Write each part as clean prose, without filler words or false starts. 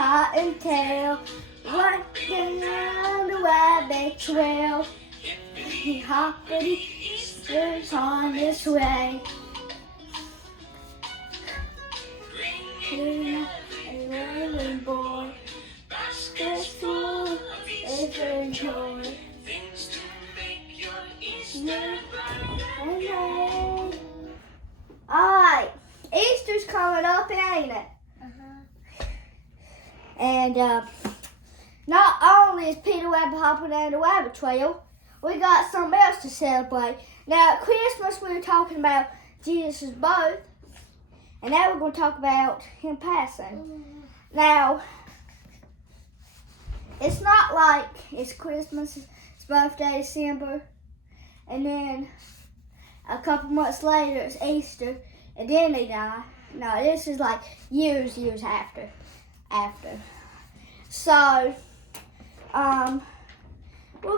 cottontail, working on the rabbit trail. He hoppity, Easter's on his way. Green and rolling boy, basket full of joy. Things to make your Easter bright. Alright, Easter's coming up, ain't it? And not only is Peter Rabbit hopping down the rabbit trail, we got something else to celebrate. Now, at Christmas, we were talking about Jesus' birth, and now we're going to talk about him passing. Now, it's not like it's Christmas, it's birthday, December, and then a couple months later, it's Easter, and then they die. No, this is like years after. So, we're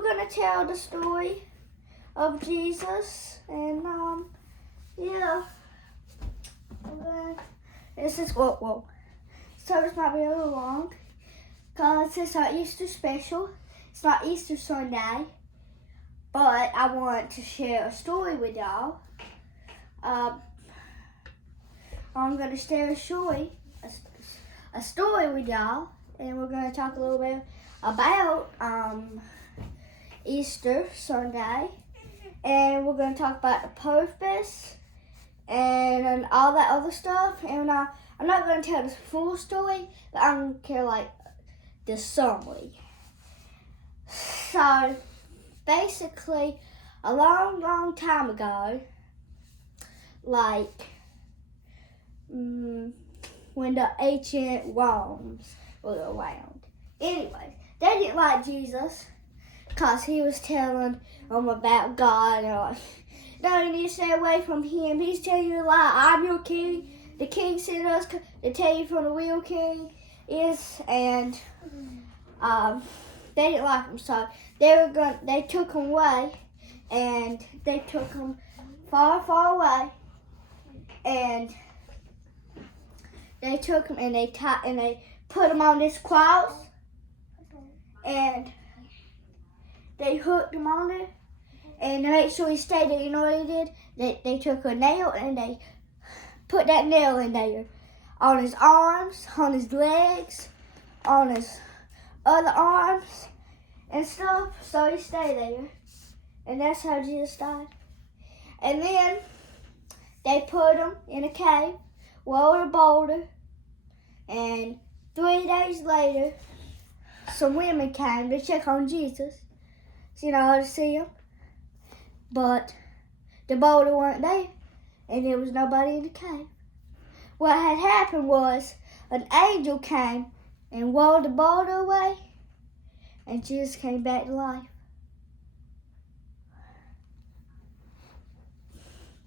gonna tell the story of Jesus, and yeah. This is whoa. So this might be a little long, cause it's our Easter special. It's not Easter Sunday, but I want to share a story with y'all. I'm gonna share a story with y'all, and we're gonna talk a little bit about Easter Sunday, and we're gonna talk about the purpose and all that other stuff. And I'm not gonna tell the full story, but I'm gonna tell like the summary. So basically, a long time ago, like when the ancient Romans were around. Anyway, they didn't like Jesus because he was telling them about God. And like, no, you need to stay away from him. He's telling you a lie. I'm your king. The king sent us to tell you from the real king is. And they didn't like him, so they took him away, and they took him far away, and they took him and they put him on this cross, and they hooked him on it, and to make sure he stayed there, you know what they did? They took a nail and they put that nail in there, on his arms, on his legs, on his other arms and stuff, so he stayed there, and that's how Jesus died. And then they put him in a cave, rolled a boulder, and 3 days later, some women came to check on Jesus, to see him. But the boulder weren't there, and there was nobody in the cave. What had happened was an angel came and rolled the boulder away, and Jesus came back to life.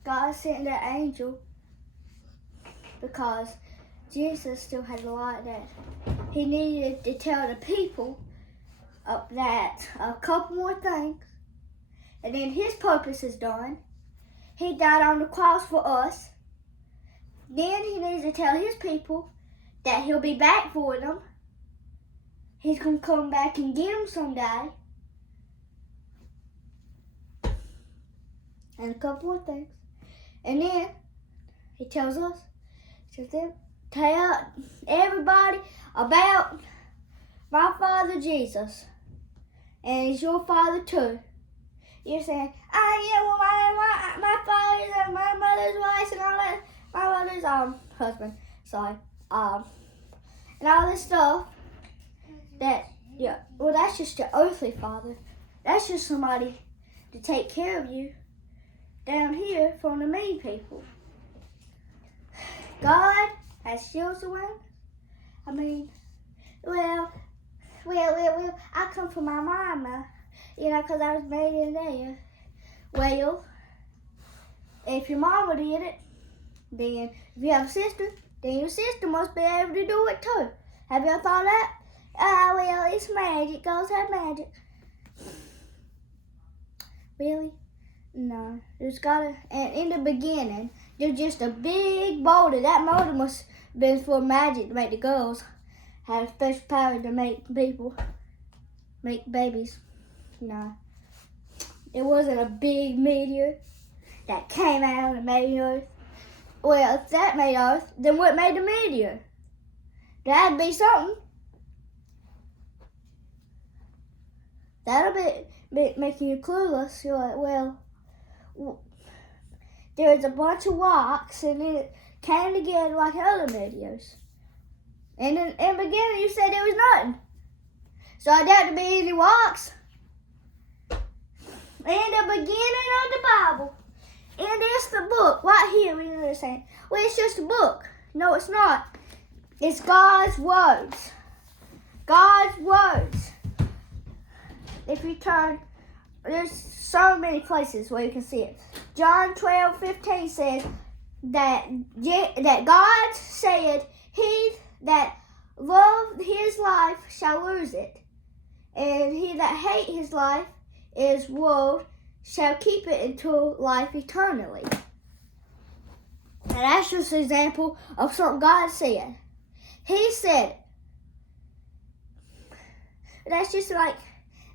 God sent that angel because Jesus still had a lot that he needed to tell the people that a couple more things, and then his purpose is done. He died on the cross for us. Then he needs to tell his people that he'll be back for them. He's going to come back and get them someday. And a couple more things. And then he tells us, tell everybody about my father Jesus. And he's your father too. You're saying, my father's and my mother's wife and all that, my mother's husband. Sorry. And all this stuff. That's just your earthly father. That's just somebody to take care of you down here from the mean people. God has shields and wings. I come from my mama, because I was made in there. Well, if your mama did it, then if you have a sister, then your sister must be able to do it too. Have y'all thought that? It's magic. Girls have magic. Really? No. And in the beginning, there's just a big boulder. That boulder must have been for magic to make the girls had a special power to make babies. You know, it wasn't a big meteor that came out and made Earth. Well, if that made Earth, then what made the meteor? That'd be something. That'll be making you clueless. You're like, well, there's a bunch of rocks and it came together like other meteors. And in the beginning you said there was nothing. So I doubt to be any rocks. In the beginning of the Bible. And it's the book right here. We know saying, well, it's just a book. No, it's not. It's God's words. God's words. If you turn, there's so many places where you can see it. John 12:15 says that God said, he that loved his life shall lose it. And he that hate his life is world shall keep it until life eternally. And that's just an example of something God said. He said, that's just like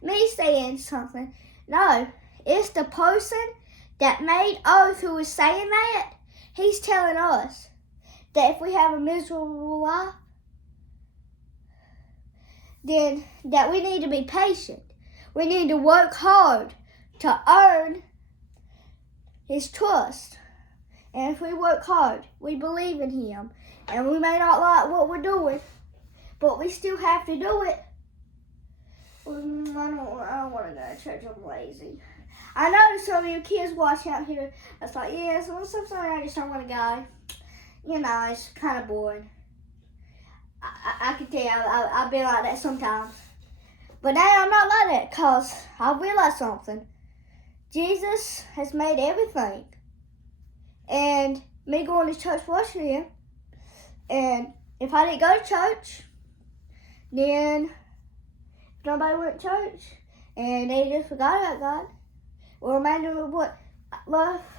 me saying something. No, it's the person that made Earth who is saying that. He's telling us that if we have a miserable life, then that we need to be patient. We need to work hard to earn his trust. And if we work hard, we believe in him. And we may not like what we're doing, but we still have to do it. I don't want to go to church. I'm lazy. I know that some of you kids watch out here. It's like, yeah, sometimes I just don't want to go. You know, it's kind of boring. I can tell I've been like that sometimes. But now I'm not like that because I realized something. Jesus has made everything. And me going to church watching him. And if I didn't go to church, then if nobody went to church and they just forgot about God, well, imagine what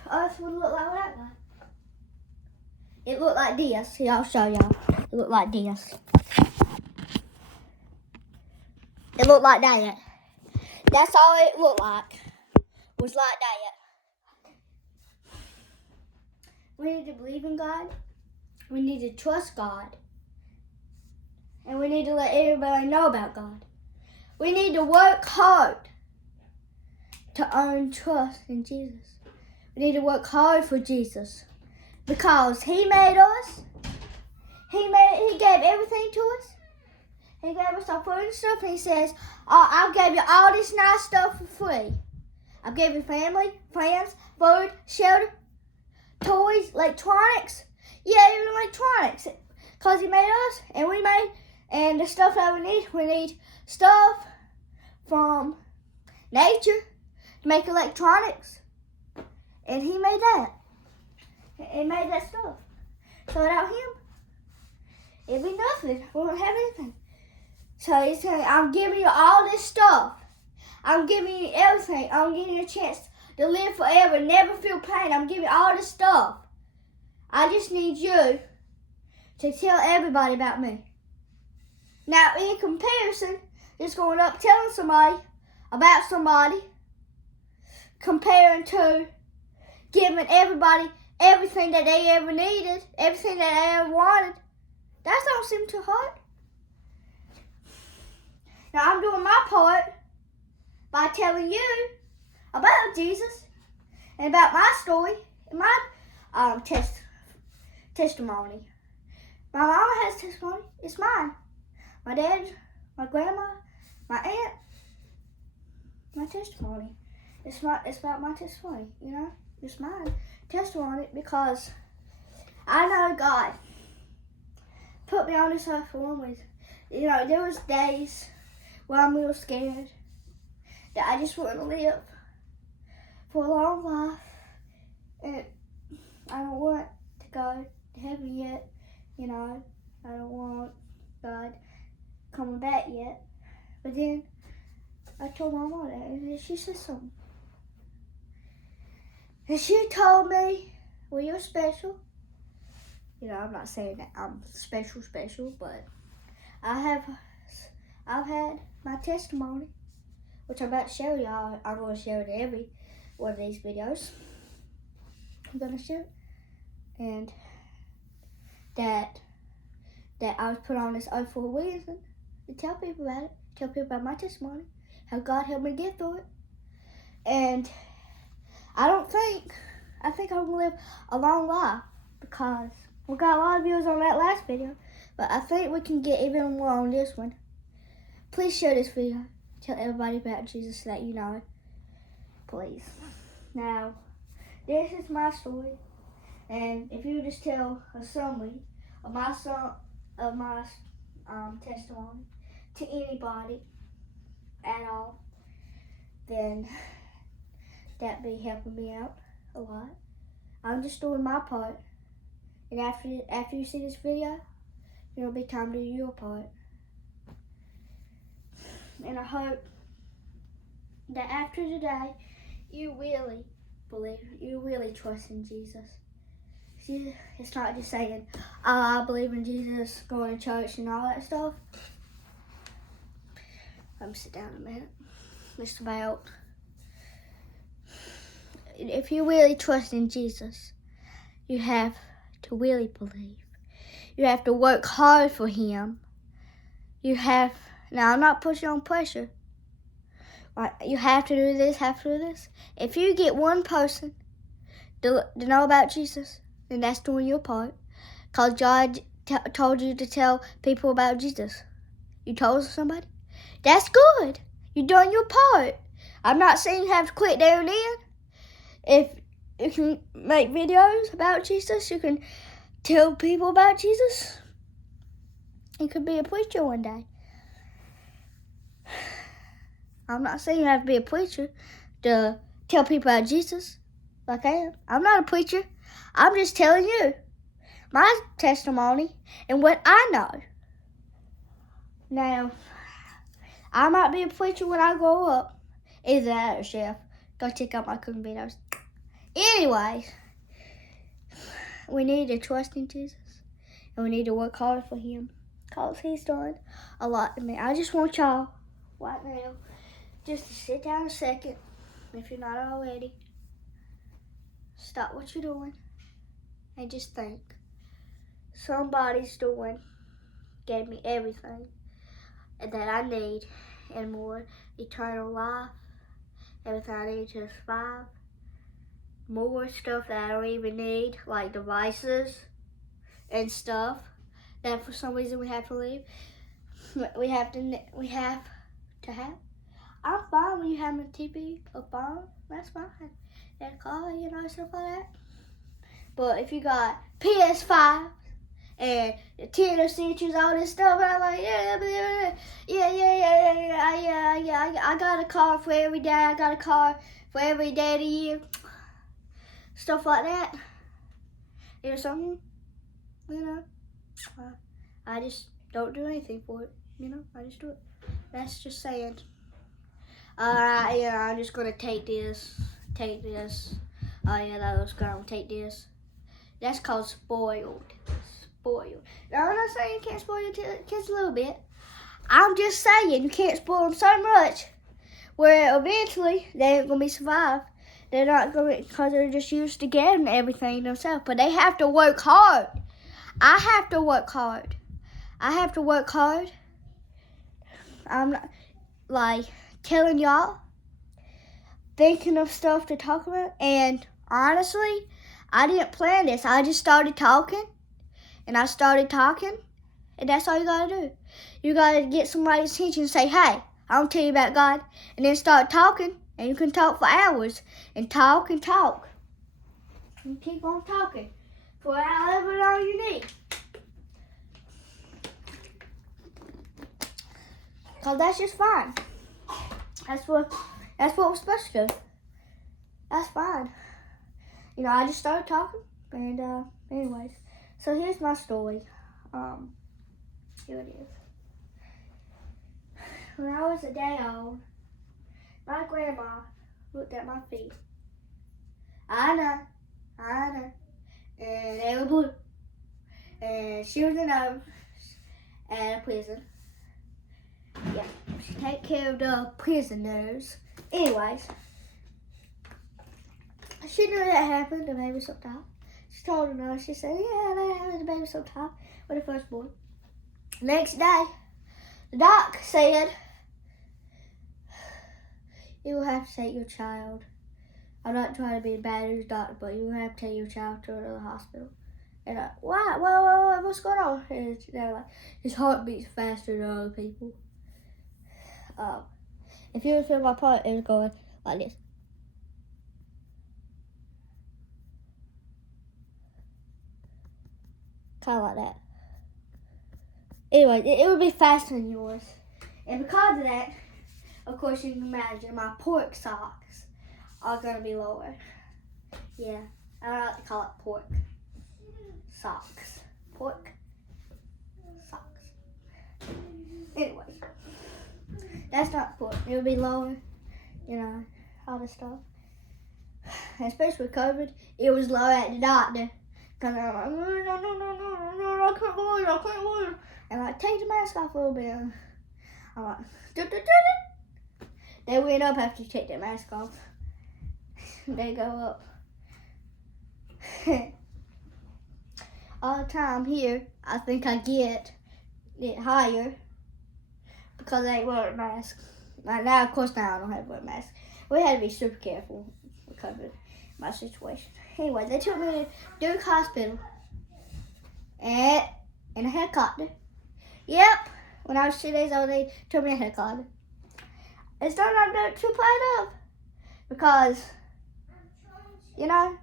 Earth would look like without God. It looked like this. See, I'll show y'all. It looked like this. It looked like that. That's all it looked like. Was like that. We need to believe in God. We need to trust God. And we need to let everybody know about God. We need to work hard to earn trust in Jesus. We need to work hard for Jesus. Because he made us. He gave everything to us. He gave us our food and stuff. And he says, I'll give you all this nice stuff for free. I'll give you family, friends, food, shelter, toys, electronics. Yeah, even electronics. Because he made us and the stuff that we need stuff from nature to make electronics. And he made that. He made that stuff. So without him, it'd be nothing. We wouldn't have anything. So he's saying, I'm giving you all this stuff. I'm giving you everything. I'm giving you a chance to live forever, never feel pain. I'm giving you all this stuff. I just need you to tell everybody about me. Now, in comparison, just going up telling somebody about somebody, comparing to giving everybody everything that they ever needed, everything that they ever wanted, that don't seem too hard. Now, I'm doing my part by telling you about Jesus and about my story and my testimony. My mama has testimony. It's mine. My dad, my grandma, my aunt, my testimony. It's about my testimony, you know? It's mine. Testimony because I know God put me on this earth for one reason. You know, there was days when I'm real scared that I just want to live for a long life, and I don't want to go to heaven yet. You know, I don't want God coming back yet. But then I told my mom that, and she said something. And she told me, well, you're special. You know, I'm not saying that I'm special, but I've had my testimony, which I'm about to show y'all. I'm going to share it in every one of these videos. I'm going to share it. And that I was put on this earth for a reason, to tell people about it, tell people about my testimony, how God helped me get through it. And I think I'm going to live a long life, because we got a lot of views on that last video, but I think we can get even more on this one. Please share this video. Tell everybody about Jesus that you know it. Please. Now, this is my story, and if you just tell a summary of my testimony to anybody at all, then that'd be helping me out a lot. I'm just doing my part, and after you see this video, it'll be time to do your part. And I hope that after today, you really believe, you really trust in Jesus. See, it's not just saying, oh, I believe in Jesus, going to church and all that stuff. Let me sit down a minute. It's about, if you really trust in Jesus, you have to really believe. You have to work hard for Him. Now I'm not putting on pressure. Like, you have to do this, have to do this. If you get one person to know about Jesus, then that's doing your part. Because God told you to tell people about Jesus. You told somebody? That's good. You're doing your part. I'm not saying you have to quit there and then. If you can make videos about Jesus, you can tell people about Jesus. You could be a preacher one day. I'm not saying you have to be a preacher to tell people about Jesus, like I am. I'm not a preacher. I'm just telling you my testimony and what I know. Now, I might be a preacher when I grow up. Either that or chef. Go check out my cooking videos. Anyways, we need to trust in Jesus, and we need to work hard for Him, because He's done a lot to me. I just want y'all right now just to sit down a second, if you're not already. Stop what you're doing and just think. Somebody's doing gave me everything that I need and more. Eternal life, everything I need to survive. More stuff that I don't even need, like devices and stuff that for some reason we have to leave. We have to have. I'm fine when you have a TV, a phone, that's fine. And a car, stuff like that. But if you got PS5 and Nintendo Switches, all this stuff, and I'm like, I got a car for every day. I got a car for every day of the year. Stuff like that. Something, I just don't do anything for it. I just do it. That's just saying. I'm just gonna take this. Oh yeah, that was gonna take this. That's called spoiled. Now I'm not saying you can't spoil your kids a little bit. I'm just saying you can't spoil them so much where eventually they ain't gonna be survived. They're not gonna, because they're just used to getting everything themselves. But they have to work hard. I have to work hard. I'm not like telling y'all, thinking of stuff to talk about, and honestly, I didn't plan this. I just started talking, and that's all you gotta do. You gotta get somebody's attention and say, hey, I'm gonna tell you about God, and then start talking, and you can talk for hours, and talk. And keep on talking for however long you need. Because that's just fine. That's what we're supposed to do. That's fine. I just started talking, and anyways. So here's my story. Here it is. When I was a day old, my grandma looked at my feet. I know. And they were blue. And she was a nurse. at a prison. Yeah, she take care of the prisoners. Anyways, she knew that happened, the baby so top. She told the nurse, she said, yeah, that happened, the baby so top with the firstborn. Next day, the doc said, you will have to take your child. I'm not trying to be a bad news doctor, but you will have to take your child to another hospital. And why? What's going on? And they're like, his heart beats faster than other people. If you would feel my part, it was going like this. Kind of like that. Anyway, it would be faster than yours. And because of that, of course you can imagine my pork socks are going to be lower. Yeah, I like to call it pork socks. Pork socks. Anyway, that's not pork. It would be lower, you know, all this stuff. And especially with COVID, it was low at the doctor. Because I'm like, no, I can't breathe. And like, take the mask off a little bit. I'm like, They went up after you take that mask off. They go up. All the time here, I think I get it higher because I ain't wearing a mask. Like now, of course, now I don't have to wear a mask. We had to be super careful because of my situation. Anyway, they took me to Duke Hospital and in a helicopter. Yep, when I was 2 days old, they took me in a helicopter. It's not I'm too proud of because, you know,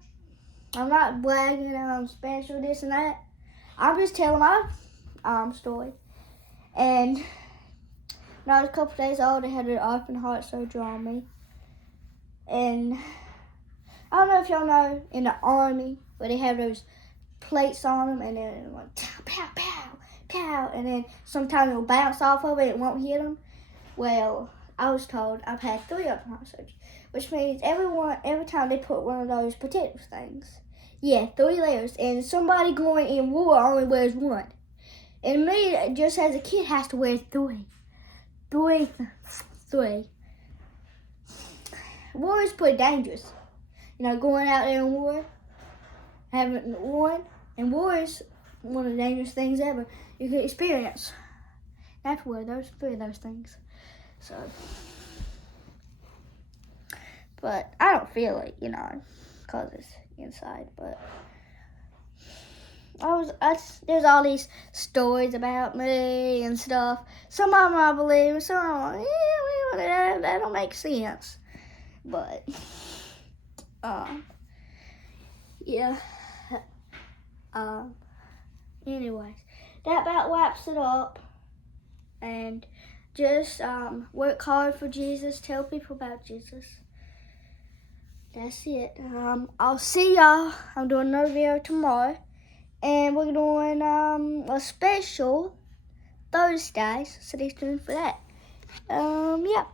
I'm not bragging that I'm special, this and that. I'm just telling my story. And when I was a couple days old, they had an open heart surgery on me. And I don't know if y'all know, in the Army, where they have those plates on them, and then it like, pow, pow, pow, and then sometimes it'll bounce off of it, it won't hit them. Well, I was told I've had 3 open heart surgeries, which means every time they put one of those protective things. Yeah, 3 layers, and somebody going in war only wears 1. And me, just as a kid, has to wear 3. 3. War is pretty dangerous. You know, going out there in war, having one, and war is one of the dangerous things ever you can experience. That's where those 3 of those things. So, but I don't feel it, you know, because it's inside. But there's all these stories about me and stuff. Some of them I believe, some of them, yeah, that don't make sense. But, yeah. Anyways, that about wraps it up. And just work hard for Jesus. Tell people about Jesus. That's it. I'll see y'all. I'm doing another video tomorrow. And we're doing a special Thursday. So stay tuned for that. Yeah.